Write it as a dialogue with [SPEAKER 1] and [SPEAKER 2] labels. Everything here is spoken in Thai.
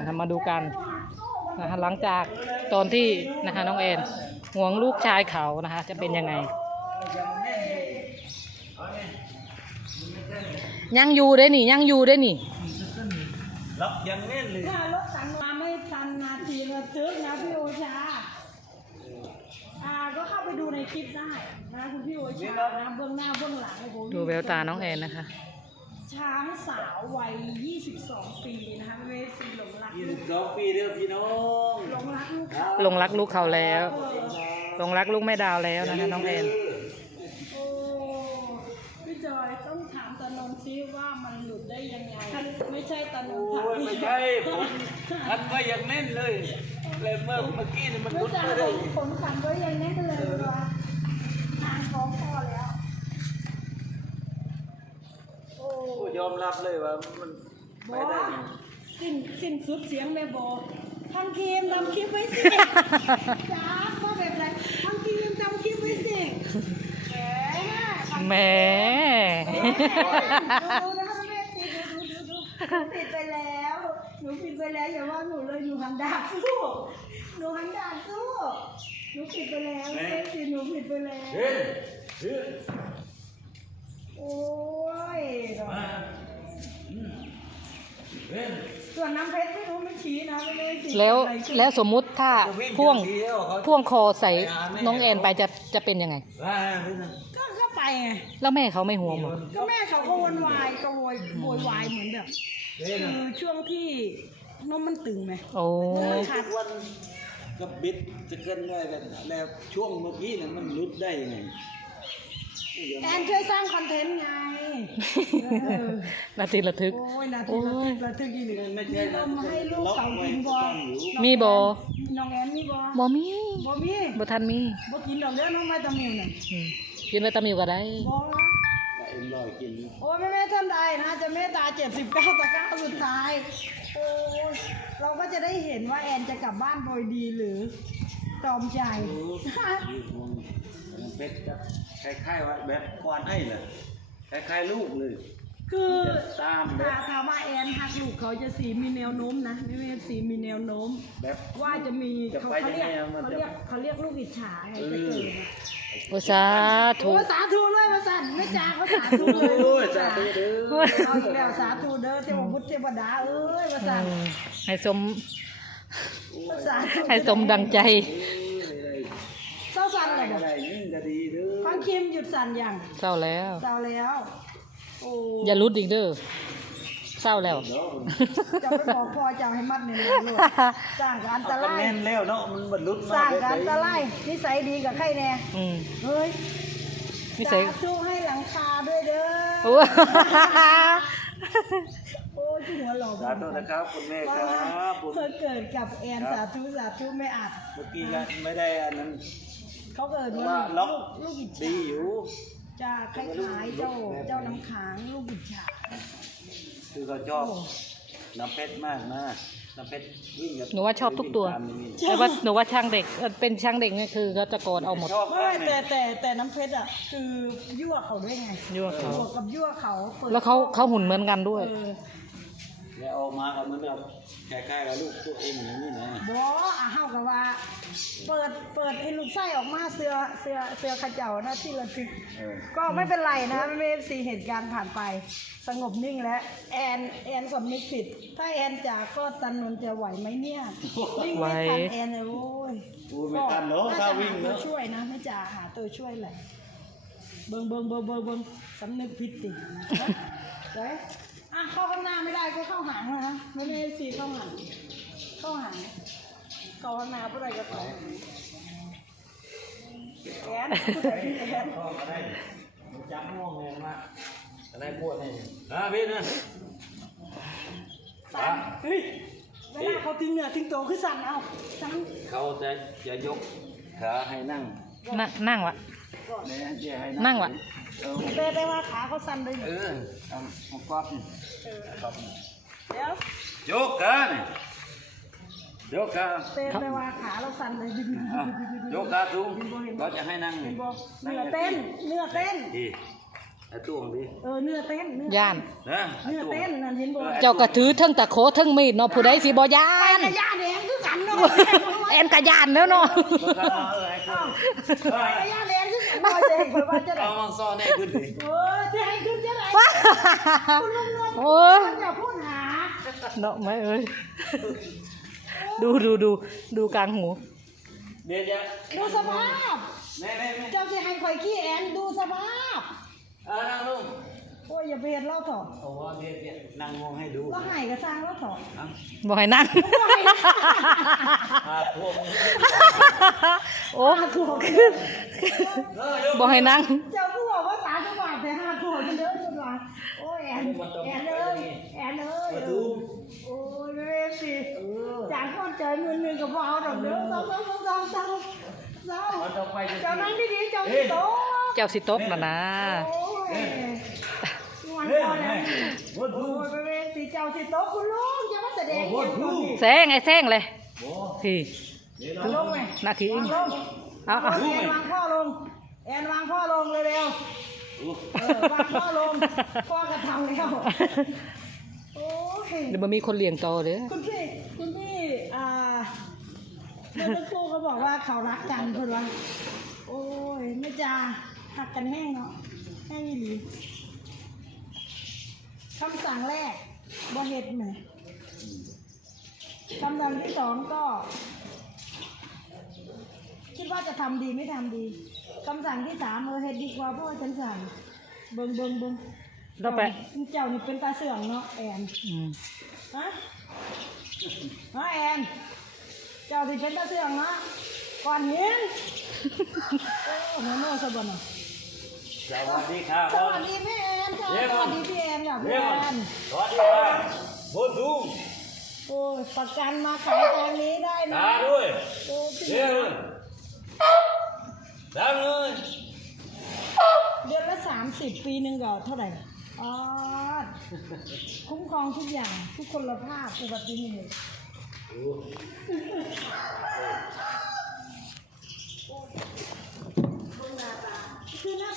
[SPEAKER 1] นะคะมาดูกันนะคะหลังจากตอนที่นะคะน้องแอนห่วงลูกชายเขานะคะจะเป็นยังไงยังอยู่ได้นี่ยังอยู่ได้นี่
[SPEAKER 2] ล็อกยังแน่นเลย
[SPEAKER 3] ถ้ารถสั่งมาไม่ทันนาทีระทึกนะพี่โอชาก็เข้าไปดูในคลิปได้นะคุณพี่โอชานะเบื้องหน้าเบื้องหลังโอ้โห
[SPEAKER 1] ดูแววตาน้องแอนนะคะ
[SPEAKER 3] ช้างสาววัย22 ปีนะคะเวสีหลงรัก
[SPEAKER 2] 22 ปีเด้อพี่น้อง
[SPEAKER 3] หลงรักลูก
[SPEAKER 1] หลงรักลูกเขาแล้วหลงรักลูกแม่ดาวแล้วนะคะน้องแอน
[SPEAKER 3] โอ้พี่จอยต้องถามตานนท์ซิว่ามันหลุดได้ยังไงไม่ใช่ตานนท์ถาม
[SPEAKER 2] ไม่ใช่ผมทันไว้อย่างแน่นเลยเลยเมื่อกี้นี่มันหลุดไปเลย
[SPEAKER 3] ผมทันไว้ยังแน่นเลยว่าทางของพ่อแล้ว
[SPEAKER 2] ยอมรับเลยว่ามันไม่ได้
[SPEAKER 3] สิ้นสุดเสียงแม่บอกทำคลิปไว้สิจ้าว่าแบบไรทำคลิปไว้สิ
[SPEAKER 1] แหม
[SPEAKER 3] ดูนะคะแม่ดูปิดไปแล้วหนูปิดไปแล้วอย่าว่าหนูเลยหนูหันดาบสู้หนูหันดาบสู้หนูปิดไปแล้วแม่สิหนูปิดไปแล้วโอ้ยส่วนน้ำเพชรไม่รู้ไม่ชี้นะไม่ได้ชี้
[SPEAKER 1] แล้วสมมุติถ้าพ่วงคอใส่น้องแอนไปจะเป็นยังไง
[SPEAKER 3] ก็ไปไง
[SPEAKER 1] แล้วแม่เขาไม่ห่วงหรอ
[SPEAKER 3] ก็แม่เขาก็วนวายก็โวยวายเหมือนแบบคือช่วงที่นมมันตึงไหม
[SPEAKER 1] โอ้
[SPEAKER 2] ขาดวันกับบิดจะเกินได้แล้วช่วงเมื่อกี้นั้นมันรุดได้ยังไง
[SPEAKER 3] แอนช่วยสร้างคอนเทนต์ไง
[SPEAKER 1] นาทีระทึก
[SPEAKER 3] โอ้ยนาทีระทึกอีกหนึ่งไม่ใช่นะให้ลูกเขากินบอ
[SPEAKER 1] มีบอ
[SPEAKER 3] น้องแอนมีบ
[SPEAKER 1] บอมี
[SPEAKER 3] บ
[SPEAKER 1] ทันมี
[SPEAKER 3] บกินดอกเด้อน้องไม้ตะมิวน่ะ
[SPEAKER 1] กินไม้ตะมิวก็ได้
[SPEAKER 3] บอโอ้ยแม่ท่านใดนะจะเมตตา79 ตะกร้าสุดท้ายโอ้เราก็จะได้เห็นว่าแอนจะกลับบ้านโดยดีหรือตอมใจ
[SPEAKER 2] เป็ดจะคล้ายๆว่าแบบก่อนให้เลยคล้ายๆลูกเลย
[SPEAKER 3] คือ
[SPEAKER 2] ตาม
[SPEAKER 3] ถามว่าแอนหักลูกเขาจะสีมีแนวโน้มนะไม่ใช่สีมีแนวโน้มแบบว่าจะมีเขาเรียกลูกอิจฉาไงจะเกิด
[SPEAKER 1] ภาษาถู
[SPEAKER 3] สาธุเลยภาษาไม่จ้าเขาสาธุเลย
[SPEAKER 2] สาธุเด้อ
[SPEAKER 3] เอาอีกแล้วสาธุเด้อเทวบุตรเทวดาเอ้ยภาษา
[SPEAKER 1] ให้สมดังใจ
[SPEAKER 3] เศร้าสั่นเลยฟังคิมหยุดสั่นยัง
[SPEAKER 1] เศร้าแล้ว
[SPEAKER 3] โอ้
[SPEAKER 1] อย่าลุดอีกเด้อเศร้าแล้ว
[SPEAKER 3] จะไปบอกพ่อจะให้มัดในเลยสร้างอันตราย
[SPEAKER 2] แน่นแล้วเนาะมันลุด
[SPEAKER 3] สร้างอันตรายนิสัยดีกับใครแน่เฮ้ย
[SPEAKER 1] นิสัย
[SPEAKER 3] สู้ให้หลังคาด้วยเด้อโอ้ที่หัวหล่อ
[SPEAKER 2] สาธุนะครับคุณแม่ครับ
[SPEAKER 3] เกิดกับแอนสาธุไม่อัด
[SPEAKER 2] เมื่อกี้ไม่ได้อันนั้น
[SPEAKER 3] เขาเกิด
[SPEAKER 2] ว่าล็อก
[SPEAKER 3] อิจฉา
[SPEAKER 2] ดีอยู่
[SPEAKER 3] จะคล้ายๆเจ้าน้ำค้างลูกอิจฉา
[SPEAKER 2] คือเขาชอบน้ำเพชรมากนะน้ำเพชรวิ่ง
[SPEAKER 1] หนูว่าชอบทุกตัวแต่ว่าหนูว่าช่างเด็กเป็นช่างเด็กเนี่ยคือเขาจะกอดเอาหมด
[SPEAKER 3] แต่น้ำเพชรอ่ะคือยั่วเขาด้วยไง
[SPEAKER 1] ยั่วเขา
[SPEAKER 3] กับยั่วเขา
[SPEAKER 1] แล้วเขาหุ่นเหมือนกันด้วย
[SPEAKER 2] แล้วออกมาก็เหมือนกับคล้ายๆกับลูกตัวเองอย่างนี้นะ
[SPEAKER 3] บอเฮากับว่าเปิดให้ลูกไส้ออกมาเสือขเจ้านะที่ระทึกก็ไม่เป็นไรนะไม่ซีเหตุการณ์ผ่านไปสงบนิ่งแล้วแอนสำนึกผิดถ้าแอนจากก็ตานนท์จะไหวไหมเนี่ยวิ่งไม่ทันแอนเลยโอ้ย
[SPEAKER 2] ไม่ทันเนาะถ้าวิ่งเนาะ
[SPEAKER 3] ช่วยนะไม่จ่าหาตัวช่วยเลยเบิ่งสำนึกผิดติเฮ้ยเข้าข้างหน้าไม่ได้ก็เข้าหางนะไม่ได้ซีเข้าหางเข้าข้างหน้าเพื่ออะไรก็เข้าแอน
[SPEAKER 2] เข้าก็ได้มันจับง่วงเลยมาอะไรปวดเลยพี่นะ
[SPEAKER 3] สั่นเฮ้ยเวลาเขาทิ้งเนื้อทิ้งตัวคือสั่นเอาสั่น
[SPEAKER 2] เขาจะยกขาให้นั่ง
[SPEAKER 1] วะนั่งวะ
[SPEAKER 3] แต่ว่าขาเขาสั่นเลย
[SPEAKER 2] เอากรอบ
[SPEAKER 3] เดี๋ยวย
[SPEAKER 2] กกันยกขา
[SPEAKER 3] แต่ว่าขาเราสั่นเลย
[SPEAKER 2] ยกขาสูงก็จะให้นั่ง
[SPEAKER 3] เนื้อเต้น
[SPEAKER 2] ไอ้ตัวของดิ
[SPEAKER 3] เนื้อเต้นเนื้อย่
[SPEAKER 1] าน
[SPEAKER 2] นะ
[SPEAKER 3] เนื้อเต้นนั่นเห็นบ่
[SPEAKER 1] เจ้าก็ถือทั้งตะโขทั้งมีดเนาะผู้ใดสิบ่ย่า
[SPEAKER 3] ไป
[SPEAKER 1] น
[SPEAKER 3] กระยานแดงคือกันเนาะ
[SPEAKER 1] แอนกะย่านแล้วเนาะ
[SPEAKER 3] ไปกระยานแดงคือกันเนาะเจ๊เพิ่นว่าจะได้
[SPEAKER 2] เอามังซ้อแน่ขึ้นดิ
[SPEAKER 3] จะให้ขึ้นจะได้
[SPEAKER 1] ว้า
[SPEAKER 3] คุณลุงลง
[SPEAKER 1] โอ้ย
[SPEAKER 3] อย่าพูดหา
[SPEAKER 1] เนาะไหมเอ้ยดูกลางหู
[SPEAKER 2] เดี๋ยวจะ
[SPEAKER 3] ดูสภาพ
[SPEAKER 2] แม่
[SPEAKER 3] เจ้าสิให้ข่อยขี้แอนดูสภาพ
[SPEAKER 2] นั่งลง
[SPEAKER 3] โอ้ยอย่าไปเห็นเราเถอะ
[SPEAKER 2] โอ้โหเดี๋ยวนั่งมองให้ดู
[SPEAKER 3] เราให้ก็สร้างเราเถอะ
[SPEAKER 1] บ่ให้นั่ง
[SPEAKER 2] พวก
[SPEAKER 1] โอ้บ่ให้นั่ง
[SPEAKER 3] เจ้าผู้บอกว่าสาจังหวัดแต่ห้าขวบกันเด้อจังหวัดโอ้ยแอนเลยแอนเลยโอ้ยเว้ยสิจากคนใจมือหนึ่งกับเอาดอกเด้อเศร้าเจ้านั่งดีๆเจ้าสิโต
[SPEAKER 1] เจ้าสิตกน่ะนะ
[SPEAKER 3] โอ้ยวันก่อนแล้วโอ้ยเว้ยสิเจ้าสิโตคุณลุงจะมาแสดงอย่างนี้
[SPEAKER 1] แซงไอ้แซงเลยพี่
[SPEAKER 3] ลงไหม
[SPEAKER 1] นาที
[SPEAKER 3] วางลง
[SPEAKER 1] เอา
[SPEAKER 3] แอนวางพ่อลงแอนวางพ่อลงเร็วๆวางพ่อลงพ่อกระทำแล้วโอ้ย
[SPEAKER 1] เดี๋ยวมันมีคนเลี้ยงต่อเด้อ
[SPEAKER 3] คุณพี่เมื่อสักครู่เขาบอกว่าเขารักกันเพื่อนว่าโอ้ยไม่จ้าหักกันแห้งเนาะแห้งอีหลีคำสั่งแรกบ่เฮ็ดไหมคำสั่งที่สองก็ คิดว่าจะทำดีไม่ทำดีคำสั่งที่สามเฮ็ดดีกว่าเพราะว่าฉันสั่งเบิ่ง
[SPEAKER 1] เราไป
[SPEAKER 3] เจ้านี่เป็นตาเสื่องเนาะแอน ฮะแอนเจ้าที่เป็นตาเสื่องเนาะก่อนหินโอ้โหโน่สบันอ่ะ
[SPEAKER 2] สวัสดีครับ
[SPEAKER 3] สวัสดีพี่แอนค่ะสวัสดีพี่แอนค่ะพี่แอน
[SPEAKER 2] สวัสดีครับบนดู
[SPEAKER 3] โอ้ยประกันมาขายแองนี้ได้นะ
[SPEAKER 2] ตาด้วย
[SPEAKER 3] โอ้พี่
[SPEAKER 2] เดี๋ยวดังเลย
[SPEAKER 3] เดือนละ30ปีหนึ่งก็เท่าไหร่อ๋อคุ้มครองทุกอย่างทุกคนภาพอุบัติเหตุคือหน้า